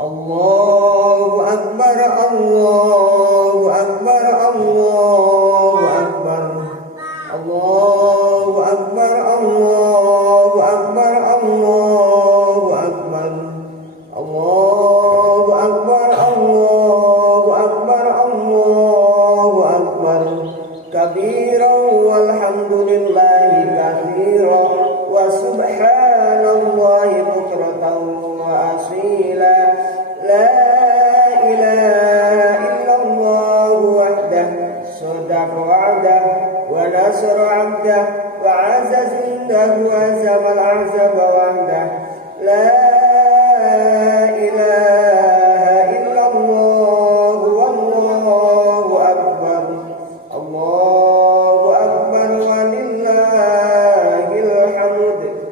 Allahu Akbar, Allahu Akbar, Allahu Akbar, Allahu Akbar, Allahu Akbar, Allahu Akbar, Allahu Akbar, Allahu Akbar, Allahu Akbar, kabira walhamdulillahi katsira wa subhanallahi bukratan wa asila. La ilaha illallah wahdah sadaqa wa'dah wa nasra 'abdah wa 'azza jundahu wa zamal 'azaba wahdah. La ilaha illallah wallahu akbar, Allahu akbar walillahil hamd.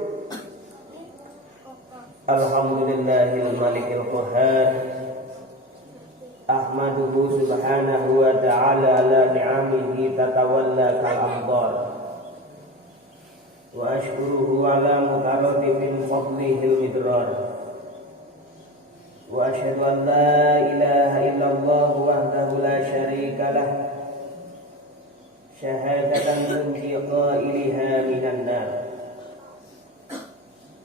Alhamdulillahil malikil qahhar, ahmaduhu subhanahu wa ta'ala ala ni'amihi tatawalla kal afdal, wa ashkuruhu ala mutaradi min fadlihil midrar, wa ashhadu an la ilaha illallah wahdahu la syarika lah, syahadatan tunji qailiha minan nar.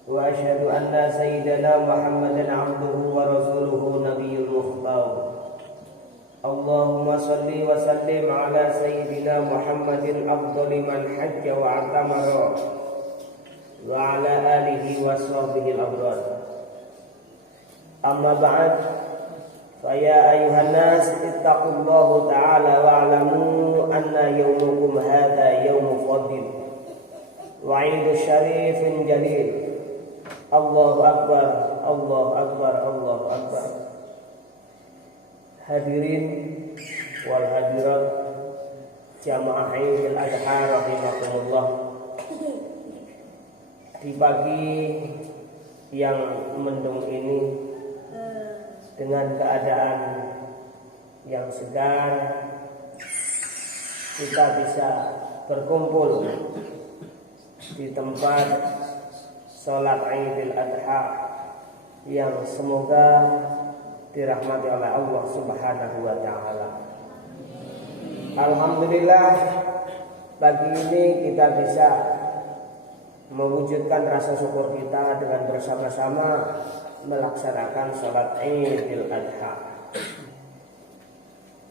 Wa asyhadu anna sayyidana Muhammadan abduhu wa rasuluhu nabiyyul mukhtar. Allahumma salli wa sallim ala sayyidina Muhammadin afdali man hajja wa atamara wa ala alihi wa sahbihi al-abrar. Amma ba'd, fa ya ayuhan nas ittaqullaha ta'ala wa'lamu anna yawmukum hadha yawmu fadil wa 'idu syarifin jalil. Allahu Akbar, Allahu Akbar, Allahu Akbar. Hadirin wal hadirat jamaah Idul Adha rahimakumullah. Di pagi yang mendung ini dengan keadaan yang segar, kita bisa berkumpul di tempat sholat Idul Adha yang semoga dirahmati oleh Allah Subhanahu wa ta'ala. Alhamdulillah, pagi ini kita bisa mewujudkan rasa syukur kita dengan bersama-sama melaksanakan sholat Idul Adha.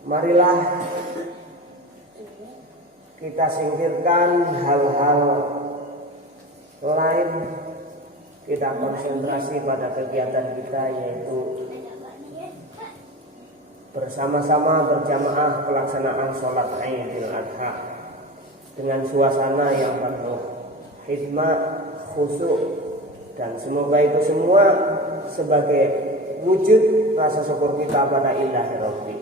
Marilah kita singkirkan hal-hal lain, kita konsentrasi pada kegiatan kita, yaitu bersama-sama berjamaah pelaksanaan sholat Idul Adha dengan suasana yang penuh hikmah, khusyuk, dan semoga itu semua sebagai wujud rasa syukur kita pada Ilahi Rabbi.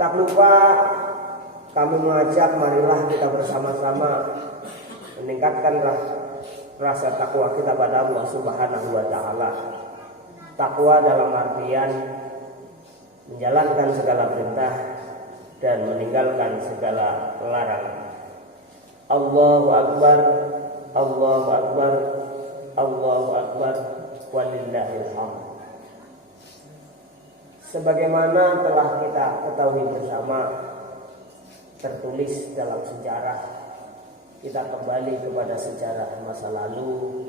Tak lupa kami mengajak, marilah kita bersama-sama meningkatkanlah rasa takwa kita pada Allah Subhanahu wa ta'ala. Takwa dalam artian menjalankan segala perintah dan meninggalkan segala larangan. Allahu Akbar, Allahu Akbar, Allahu Akbar, walillahil hamd. Sebagaimana telah kita ketahui bersama, tertulis dalam sejarah, kita kembali kepada sejarah masa lalu,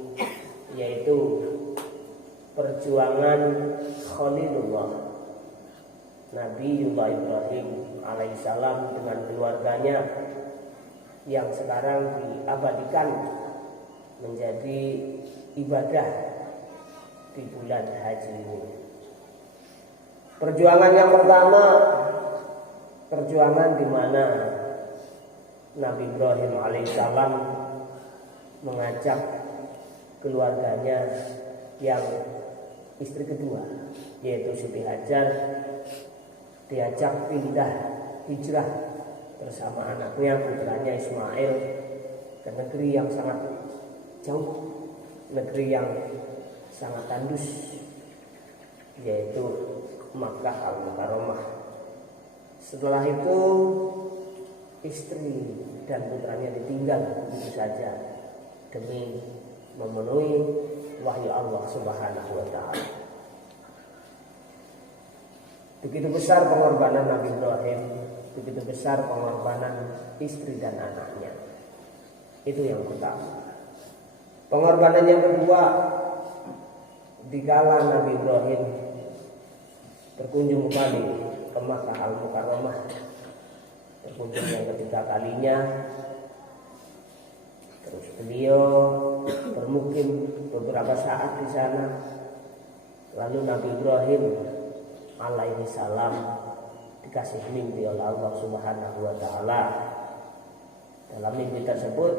yaitu perjuangan Khalilullah Nabiullah Ibrahim alaihissalam dengan keluarganya yang sekarang diabadikan menjadi ibadah di bulan haji ini. Perjuangan yang pertama, perjuangan di mana Nabi Ibrahim alaihissalam mengajak keluarganya yang istri kedua, yaitu Siti Hajar, diajak pindah hijrah bersama anaknya, putranya Ismail, ke negeri yang sangat jauh, negeri yang sangat tandus, yaitu Makkah Al-Mukarramah. Setelah itu istri dan putranya ditinggal begitu saja demi memenuhi wahyu Allah Subhanahu wa taala. Begitu besar pengorbanan Nabi Ibrahim, begitu besar pengorbanan istri dan anaknya. Itu yang pertama. Pengorbanan yang kedua, dikala Nabi Ibrahim berkunjung kembali ke Makkah Al-Mukarramah, berkunjung yang ketiga kalinya, terus beliau bermukim beberapa saat di sana. Lalu Nabi Ibrahim alaihi salam dikasih mimpi oleh Allah Subhanahu wa taala. Dalam mimpi tersebut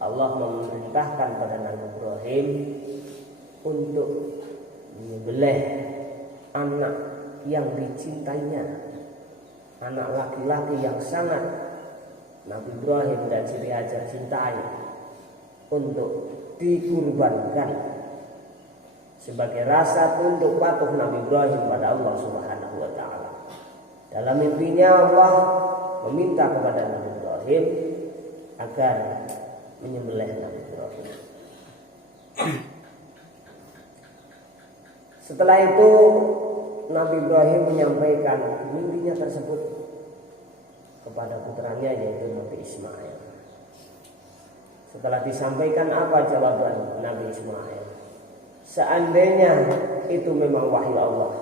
Allah memerintahkan pada Nabi Ibrahim untuk menyembelih anak yang dicintainya, anak laki-laki yang sangat Nabi Ibrahim dan Siti Hajar cintai, untuk dikurbankan sebagai rasa tunduk patuh Nabi Ibrahim pada Allah Subhanahu wa taala. Dalam mimpinya Allah meminta kepada Nabi Ibrahim agar menyembelih Nabi Ibrahim. Setelah itu Nabi Ibrahim menyampaikan mimpinya tersebut kepada putranya yaitu Nabi Ismail. Setelah disampaikan, apa jawaban Nabi Ismail? Seandainya itu memang wahyu Allah,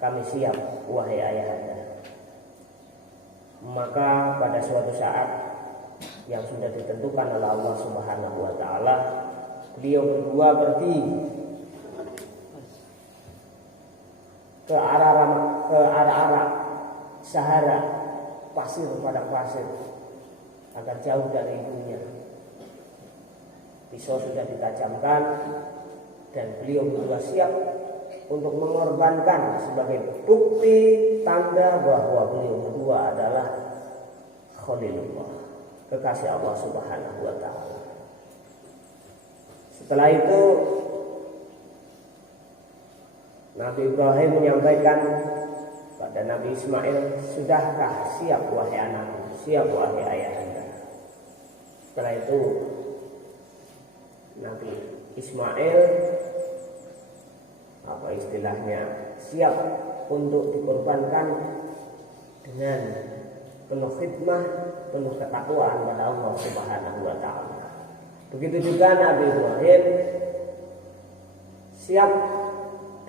kami siap wahai ayahanda. Maka pada suatu saat yang sudah ditentukan oleh Allah Subhanahu wa taala, beliau berdua pergi ke arah Sahara, padang pasir, agar jauh dari ibunya. Pisau sudah ditajamkan dan beliau berdua siap untuk mengorbankan sebagai bukti tanda bahwa beliau berdua adalah Khalilullah, kekasih Allah Subhanahu wa taala. Setelah itu Nabi Ibrahim menyampaikan pada Nabi Ismail, sudahkah siap wahai anakku, siap wahai ayahanda. Setelah itu Nabi Ismail siap untuk dikorbankan dengan penuh khidmah, penuh ketakwaan pada Allah Subhanahu wa taala. Begitu juga Nabi Ibrahim siap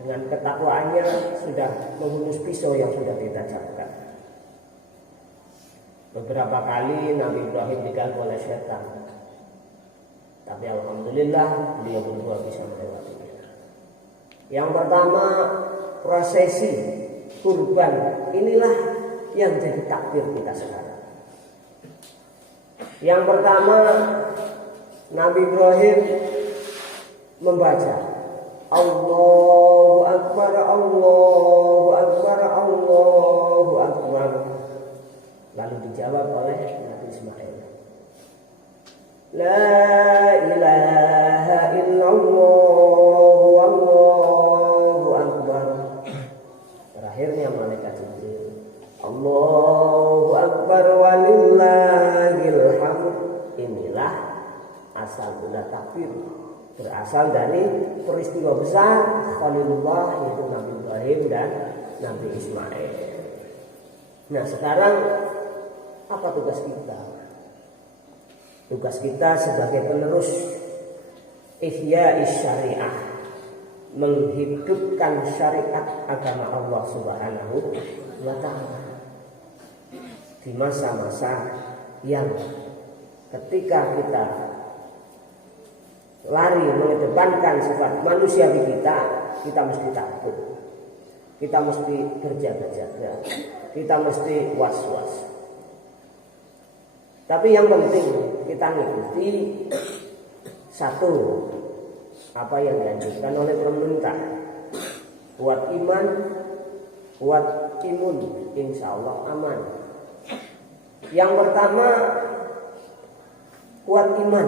dengan ketakwaannya, sudah menghunus pisau yang sudah ditajamkan. Beberapa kali Nabi Ibrahim diganggu oleh setan, tapi alhamdulillah beliau berdua bisa melewatinya. Yang pertama, prosesi kurban inilah yang jadi takbir kita sekarang. Yang pertama, Nabi Ibrahim membaca Allahu Akbar, Allahu Akbar, Allahu Akbar. Lalu dijawab oleh Nabi Ismail, La ilaha illallah wallahu akbar. Terakhirnya malaikat Jibril, Allahu Akbar walillahil hamd. Inilah asal mula takbir, berasal dari peristiwa besar Khalilullah, yaitu Nabi Ibrahim dan Nabi Ismail. Nah, sekarang apa tugas kita? Tugas kita sebagai penerus Ihya'is Syariah, menghidupkan syariat agama Allah Subhanahu wa taala di masa-masa yang ketika kita lari mengedepankan sifat manusiawi kita mesti takut, kita mesti berjaga-jaga, kita mesti was-was. Tapi yang penting kita mengikuti satu, apa yang dianjurkan oleh pemerintah. Kuat iman, kuat imun, insya Allah aman. Yang pertama, kuat iman.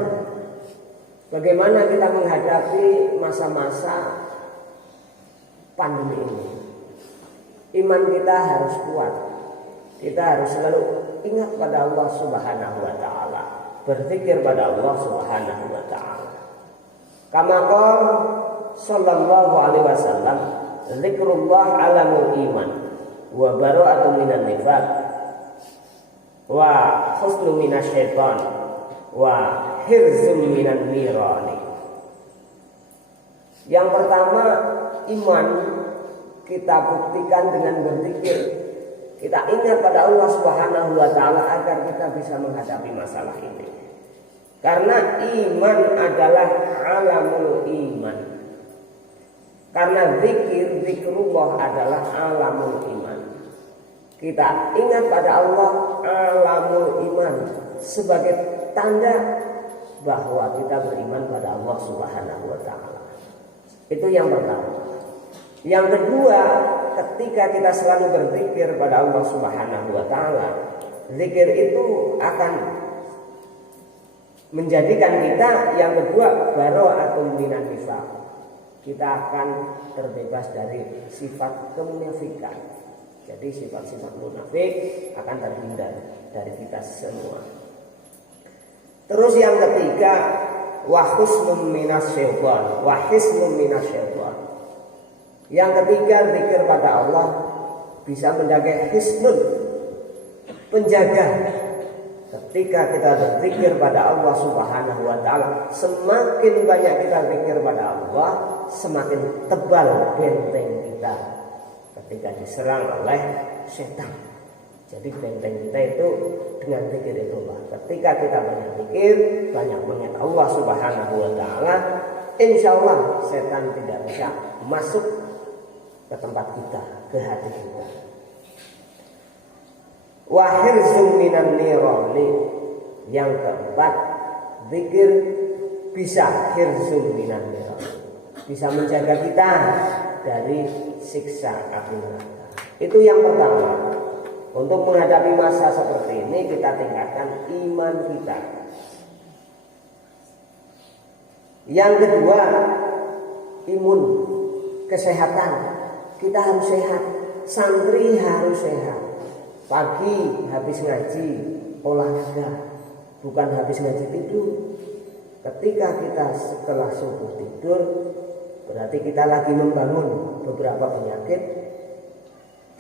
Bagaimana kita menghadapi masa-masa pandemi ini? Iman kita harus kuat. Kita harus selalu ingat pada Allah Subhanahu wa taala, berzikir pada Allah Subhanahu wa taala. Kama qala sallallahu alaihi wasallam, zikrullah alamul iman wa bara'atun minan nifaq wa husnun minasyaitan wa hirzun minan nirani. Yang pertama, iman kita buktikan dengan berzikir. Kita ingat pada Allah Subhanahu wa taala agar kita bisa menghadapi masalah ini. Karena iman adalah alamul iman. Karena zikrullah adalah alamul iman. Kita ingat pada Allah alamul iman sebagai tanda bahwa kita beriman pada Allah Subhanahu wa taala. Itu yang pertama. Yang kedua, ketika kita selalu berzikir pada Allah Subhanahu wa taala, zikir itu akan menjadikan kita yang kedua bara'atun minan nifaq. Kita akan terbebas dari sifat kemunafikan. Jadi sifat-sifat munafik akan terhindar dari kita semua. Terus yang ketiga, wa husnun minasyaitan, wa hisnun minasyaitan. Yang ketiga, zikir pada Allah bisa menjaga hisnun, penjaga. Ketika kita berzikir pada Allah Subhanahu wa taala, semakin banyak kita zikir pada Allah, semakin tebal benteng kita ketika diserang oleh setan. Jadi benteng kita itu dengan zikir itulah. Ketika kita banyak zikir, banyak mengingat Allah Subhanahu wa taala, insyaallah setan tidak bisa masuk ke tempat kita, ke hati kita. Wa hirzun minan nirani. Yang keempat, zikir bisa hirzun minan nirani, bisa menjaga kita dari siksa api neraka. Itu yang pertama. Untuk menghadapi masa seperti ini, kita tingkatkan iman kita. Yang kedua, imun, kesehatan. Kita harus sehat, santri harus sehat. Pagi habis ngaji, olahraga, bukan habis ngaji tidur. Ketika kita setelah subuh tidur, berarti kita lagi membangun beberapa penyakit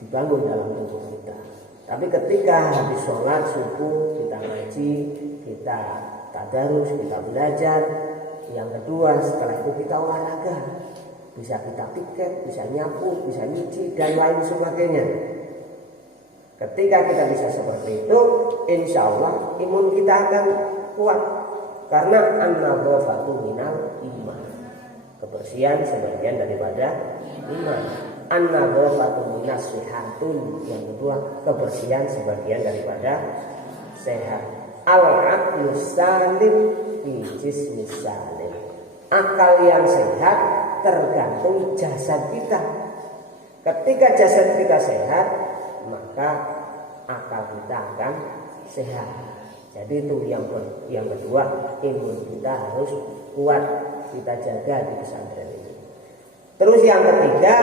dibangun dalam tubuh kita. Tapi ketika habis sholat subuh, kita ngaji, kita tadarus, kita belajar. Yang kedua, setelah itu kita olahraga, bisa kita piket, bisa nyapu, bisa nyuci, dan lain sebagainya. Ketika kita bisa seperti itu, insya Allah imun kita akan kuat. Karena an-nadhafatu minal iman. Kebersihan sebagian daripada iman. An-nadhafatu minas sihatun. Yang kedua, kebersihan sebagian daripada sehat. Al-aqlu salim fi jismis salim. Akal yang sehat tergantung jasad kita. Ketika jasad kita sehat, maka akal kita akan sehat. Jadi itu yang kedua, imun kita harus kuat, kita jaga di pesantren ini. Terus yang ketiga,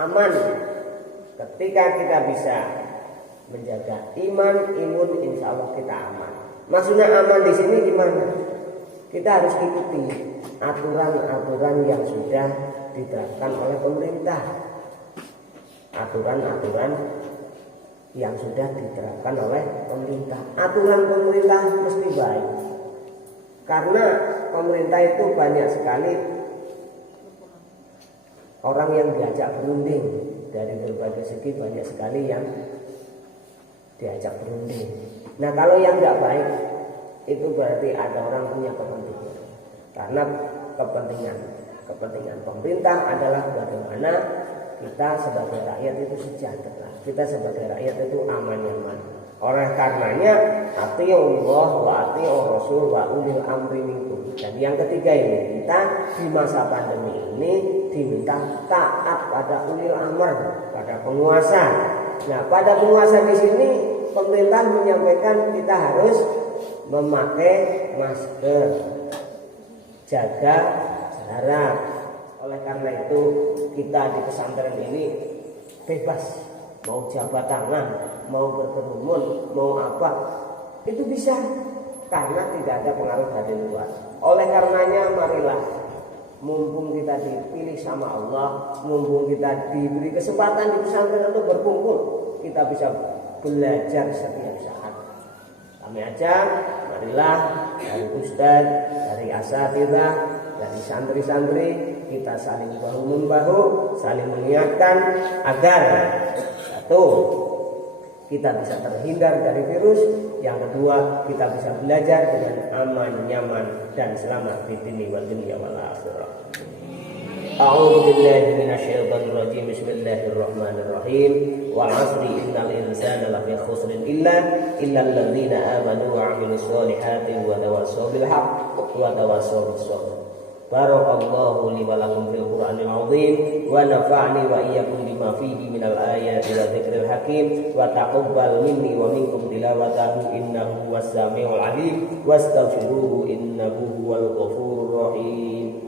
aman. Ketika kita bisa menjaga iman, imun, insya Allah kita aman. Maksudnya aman di sini gimana? Kita harus ikuti aturan-aturan yang sudah diterapkan oleh pemerintah. Aturan-aturan yang sudah diterapkan oleh pemerintah. Aturan pemerintah mesti baik. Karena pemerintah itu banyak sekali orang yang diajak berunding. Dari berbagai segi banyak sekali yang diajak berunding. Nah kalau yang tidak baik, itu berarti ada orang punya kepentingan. Karena kepentingan pemerintah adalah bagaimana kita sebagai rakyat itu sejahtera, kita sebagai rakyat itu aman nyaman. Oleh karenanya, atiiullah wa atiiur rasul wa ulil amri minkum. Dan yang ketiga ini, kita di masa pandemi ini diminta taat pada ulil amr, pada penguasa. Nah, pada penguasa di sini pemerintah menyampaikan kita harus memakai masker, jaga jarak. Oleh karena itu kita di pesantren ini bebas, mau jabat tangan, mau berkerumun, mau apa, itu bisa. karena tidak ada pengaruh dari luar. Oleh karenanya marilah, mumpung kita dipilih sama Allah, mumpung kita diberi kesempatan di pesantren untuk berkumpul, kita bisa belajar setiap saat. Kami ajak, marilah dari ustaz, dari asatidzah, dari santri-santri, kita saling bahu-membahu, saling mengingatkan agar satu, kita bisa terhindar dari virus. Yang kedua, kita bisa belajar dengan aman, nyaman, dan selamat di dunia wal akhirah. A'udzu billahi minasyaitonir rajim. Bismillahirrahmanirrahim. Wal 'asri innal insana lafi khusrin illal ladzina amanu wa 'amilus solihati wa tawassaw bil haqq wa tawassaw bis sabr. Barakallahu li wa lakum fil Qur'anil 'azim wa nafa'ni wa iyyakum bima fihi minal ayati wa dzikril hakim wa taqabbal minni wa minkum tilawatahu innahu was-sami'ul 'alim wastaghfiruhu innahu huwal ghafurur rahim.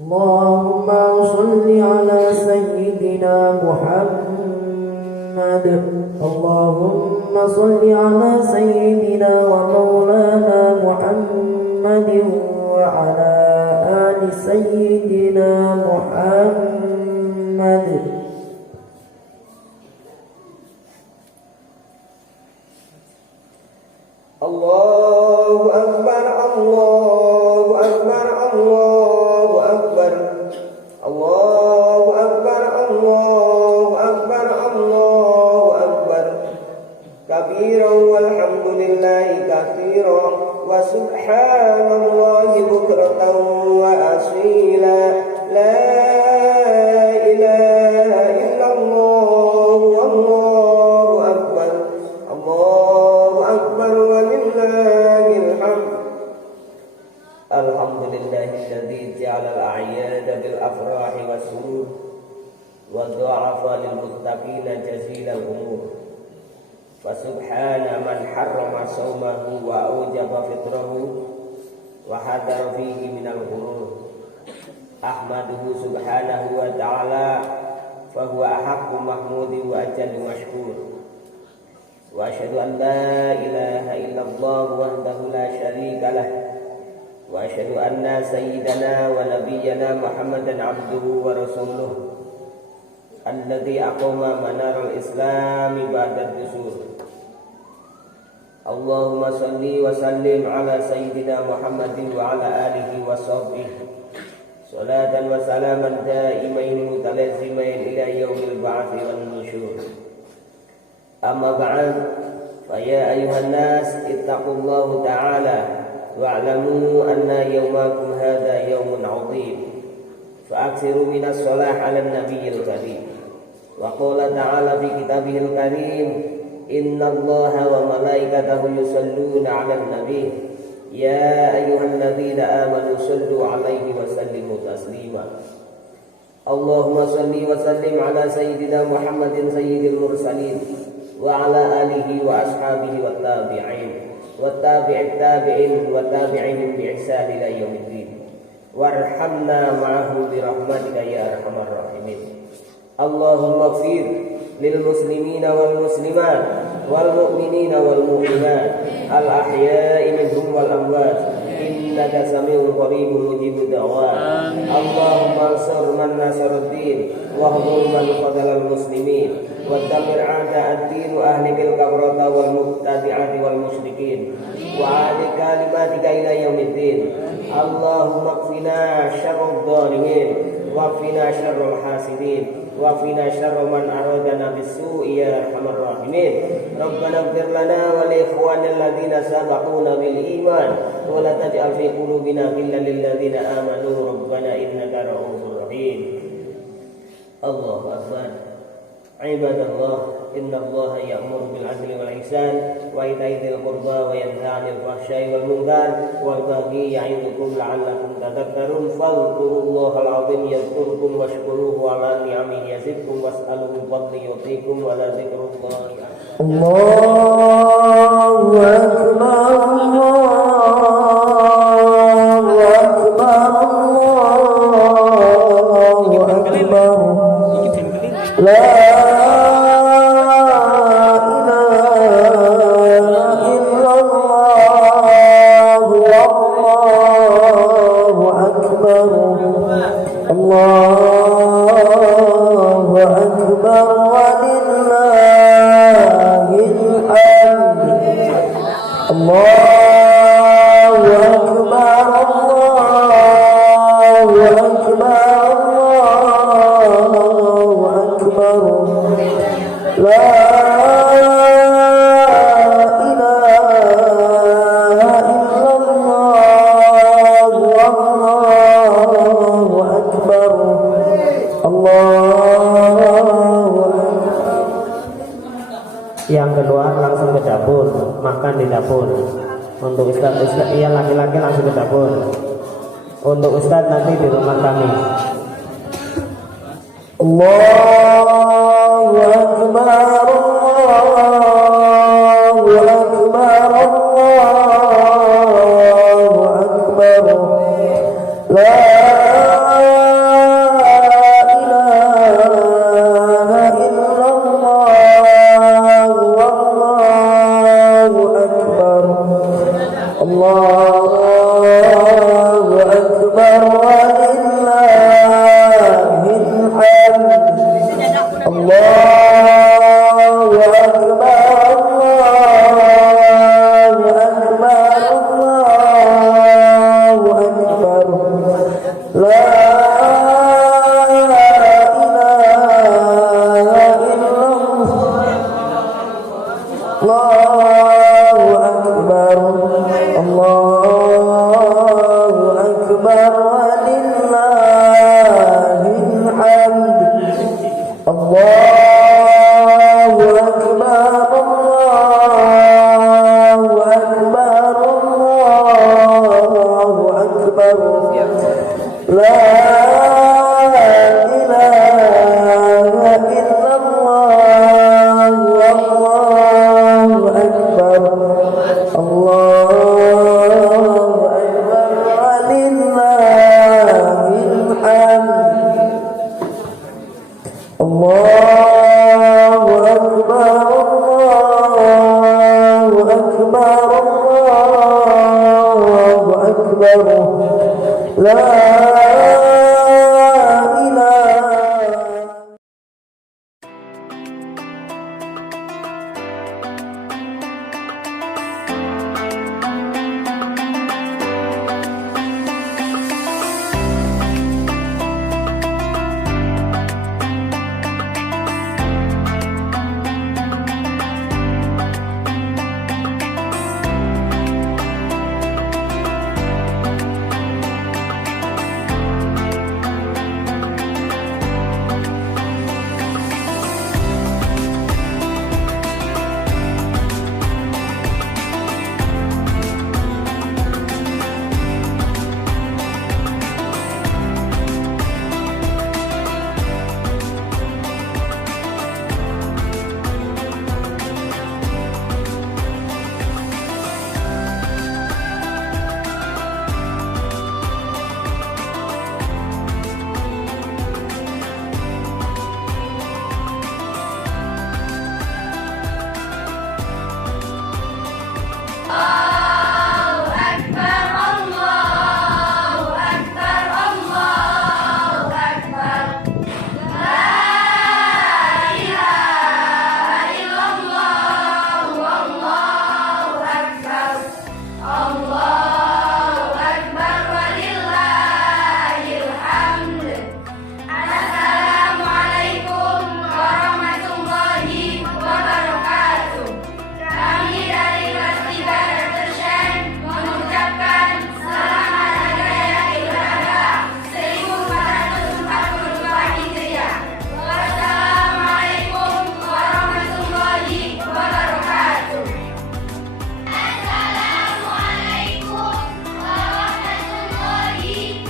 Allahumma shalli ala sayyidina Muhammad. Allahumma shalli ala sayyidina wa maulana Muhammad wa ala ali sayyidina Muhammad. Allahu akbar, Allahu akbar, Allahu akbar, Allahu akbar, Allahu akbar, Allahu akbar. Kabiran walhamdulillahi katsiran wa subhanallahi bukratan wa asila. La ilaha illallah wallahu akbar. Allahu akbar walillahil hamd. Alhamdulillahilladzi ja'ala al-a'yada bil afrahi was surur wa dha'afa lil muttaqina jazilal umur. Fa subhana man harrama shaumahu wa awjaba fitrahu wa hadara fihi minal ghurur. Ahmaduhu subhanahu wa ta'ala fa huwa ahaqqu mahmudi wa ajallu mashkur. Wa asyhadu an la ilaha illallah wahdahu la syarika lah. Wa asyhadu anna sayyidana wa nabiyyana Muhammadan abduhu wa rasuluh alladzi aqama manaral islami ba'da dusur. Allahumma salli wa sallim ala sayyidina Muhammadin wa ala alihi wa sahbihi salatan wa salaman daimain mutalazimain ila yaumil ba'tsi wan nusyur. Amma ba'd, fa ya ayyuhan nas ittaqullaha ta'ala wa'lamu anna yawmakum hadha yawmun 'azim. Fa'aksiru minas shalah 'alan nabiyil karim. Wa qala ta'ala fi kitabihil karim, innallaha wa malaikatahu yusalluna 'alan nabiy ya ayyuhalladzina amanu sallu 'alaihi wa sallimu taslima. Allahumma salli wa sallim ala sayyidina Muhammadin sayyidil mursalin wa ala alihi wa ashabihi wa tabi'in wa tabi'it tabi'in wa tabi'ihim bi ihsan ila yaumiddin. Warhamna ma'ahu bi rahmatika ya arhamar rahimin. Allahumma ighfir lil muslimina wal muslimat wal mu'minina wal mu'minat al ahya'i minhum wal amwat innaka sami'un qaribun mujibud da'wat. Allahumma ansur man nasaruddin wa hdur man khadhalal muslimin wa damir a'da'ad-din wa ahlikil kabrata wal mubtadi'ati wal musyrikin wa adi kalimatika ila yaumiddin. Allahumma qfina syarrad dhalimin wa qfina syarral hasidin wa qfina syarra man aradana bis-su'i ya arhamar rahimin. Rabbana ighfir lana wa li ikhwanil ladzina sabaquna bil iman wa la taj'al fi qulubina ghillan lil ladzina amanu rabbana innaka ra'ufur rahim. Allahu akbar. Ibadallah, innallaha ya'muru bil 'adli wal ihsan wa ita'i dzil qurba wa yanha 'anil fahsya'i wal munkar wal baghi ya'idukum la'allakum tadhakkarun. Fadhkurullahal 'azim yadhkurkum washkuruhu 'ala ni'amihi yazidkum was'aluhu min fadlihi yu'tikum wa la dzikrullahi akbar. Allahu akbar, Allahu akbar, Allahu akbar. La ilaha Yang keluar langsung ke dapur, makan di dapur. Untuk Ustadz yang laki-laki langsung ke dapur. Untuk Ustadz nanti di rumah kami. Allahu Akbar, Allahu Akbar, Allahu Akbar. La ilaha illallah, wallahu akbar. Allahu akbar, walillahil hamd. Allahu akbar, Allahu akbar, Allahu akbar. La ilaha illallah. Allahu akbar, Allahu akbar, walillahil hamd. Allahu akbar, Allahu akbar, Allahu akbar. La ilaha illallah, wallahu akbar. Allahu akbar, walillahil hamd. Allahu akbar, Allahu akbar, Allahu akbar. La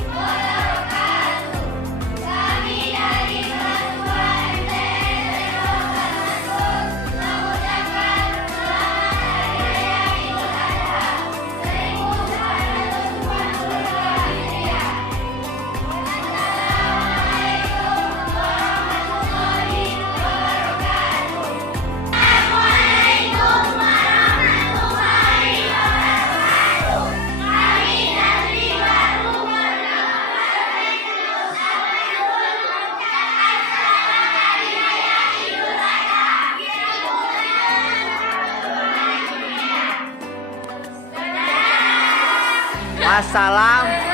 ilaha. Wassalam.